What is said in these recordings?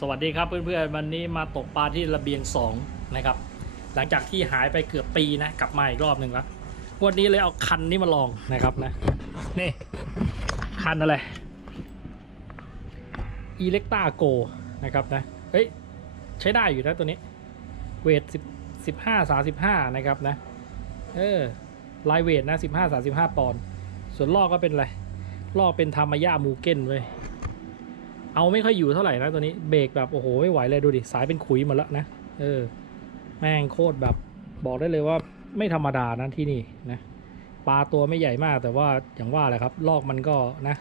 สวัสดีครับเพื่อนๆวันนี้มาตกปลาที่ระเบียงสองนะครับ หลังจากที่หายไปเกือบปีนะกลับมาอีกรอบหนึ่งแล้ววันนี้เลยเอาคันนี้มาลองนะครับนะนี่ คันอะไรอีเล็กตาโกนะครับนะเฮ้ยใช้ได้อยู่นะตัวนี้ เวทสิบสิบห้าสาสิบห้านะครับนะเออไลน์เวทนะสิบห้าสาสิบห้าปอนด์ส่วนลอกก็เป็นอะไรลอกเป็นธรรมย่ามูเก้นเว้ย เอาไม่ค่อยอยู่เท่าไหร่นะตัวนี้เบรกแบบโอ้โหไม่ไหวเลยดูดิสายเป็นขุยหมดแล้วนะเออแม่งโคตรแบบบอกได้เลยว่าไม่ธรรมดานะที่นี่นะปลาตัวไม่ใหญ่มากแต่ว่าอย่างว่าแหละครับลอกมันก็นะ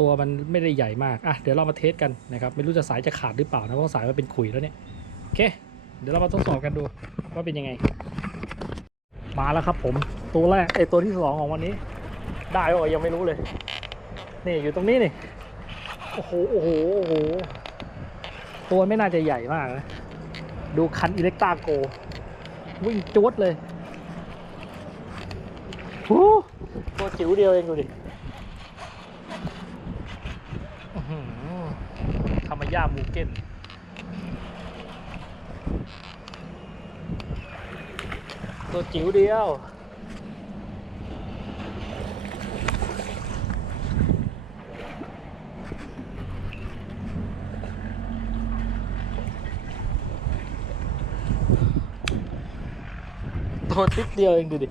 ตัวมันไม่ได้ใหญ่มากอะเดี๋ยวเรามาเทสกันนะครับไม่รู้จะสายจะขาดหรือเปล่านะเพราะสายมันเป็นขุยแล้วเนี่ยโอเค เดี๋ยวเรามาทดสอบกันดูว่าเป็นยังไง มาแล้วครับผมตัวแรกไอตัวที่สองของวันนี้ ได้ป่ะยังไม่รู้เลย นี่อยู่ตรงนี้นี่ โอ้โห โอ้โห โอ้โห ตัวไม่น่าจะใหญ่มากนะ ดูคันอิเล็กตาโก วิ่งจวดเลยหูตัวจิ๋วเดียวเองดูดิอื้อหือธรรมย่ามูเก้นตัวจิ๋วเดียว ตัวติดเดียวเองดูดิ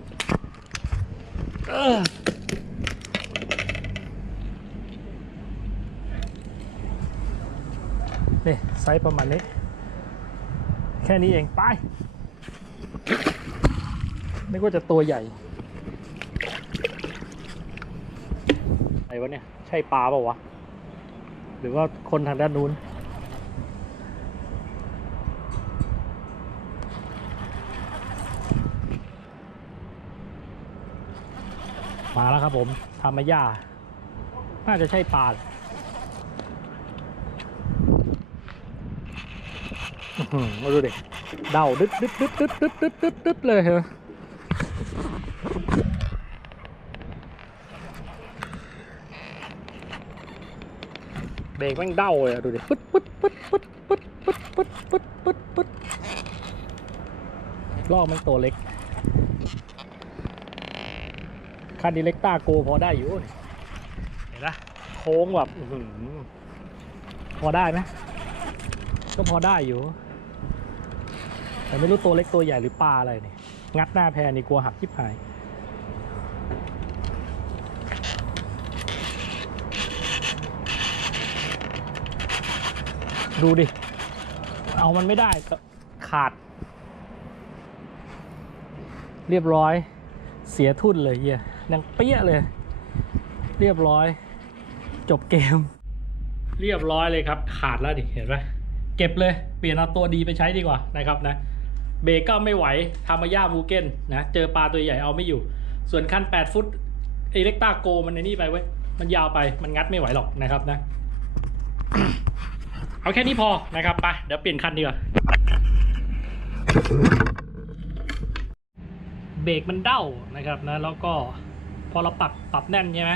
เนี่ไซส์ประมาณนี้ แค่นี้เอง ไปนึกว่าจะตัวใหญ่อะไรวะเนี่ย ใช่ปลาเปล่าวะ หรือว่าคนทางด้านนู้น มาแล้วครับผมทามาย่า น่าจะใช่ปลาอือมาดูดิเดาดึดดึดดึดดึดดึดดึดดึดดึดเลยเหรอเบรกแม่งเด้าเลยดูดิปึ๊ดปึ๊ดปึ๊ดปึ๊ดปึ๊ดปึ๊ดปึ๊ดปึ๊ดปึ๊ดปึ๊ดลอกมันตัวเล็ก คันดีเล็กต้าโกพอได้อยู่นี่เห็นนะโค้งแบบอื้อหือพอได้ไหมก็พอได้อยู่ แต่ไม่รู้ตัวเล็กตัวใหญ่หรือปลาอะไรนี่งัดหน้าแพนี่กลัวหักทิพหายดูดิ เอามันไม่ได้ก็ขาด เรียบร้อยเสียทุนเลยเฮีย นังเปี้ยเลย เรียบร้อย จบเกม เรียบร้อยเลยครับ ขาดแล้วดิเห็นไหมเก็บเลยเปลี่ยนเอาตัวดีไปใช้ดีกว่านะครับนะเบรกก็ไม่ไหวทามาย่าบูเก้นนะเจอปลาตัวใหญ่เอาไม่อยู่ ส่วนคัน 8 ฟุตเอเล็กตาโกมันในนี่ไปเว้ยมันยาวไปมันงัดไม่ไหวหรอกนะครับนะ เอาแค่นี้พอนะครับไปเดี๋ยวเปลี่ยนคันดีกว่าเบรกมันเด้านะครับนะแล้วก็ พอเราปรับปรับแน่นใช่ไหม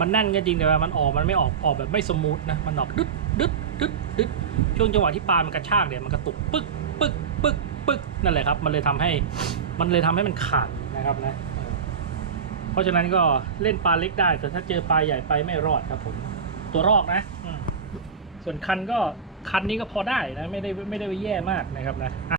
มันแน่นก็จริงแต่ว่ามันออกมันไม่ออกออกแบบไม่สมูทนะมันออกดึ๊ดดึ๊ดดึ๊ดดึ๊ดช่วงจังหวะที่ปลามันกระชากเนี่ยมันกระตุกปึ๊กปึ๊กปึ๊กปึ๊กนั่นแหละครับ มันเลยทำให้มันเลยทำให้มันขาดนะครับนะ เพราะฉะนั้นก็เล่นปลาเล็กได้ แต่ถ้าเจอปลาใหญ่ไปไม่รอดครับผมตัวรอกนะส่วนคันก็คันนี้ก็พอได้นะ ไม่ได้ไม่ได้ไปแย่มากนะครับนะ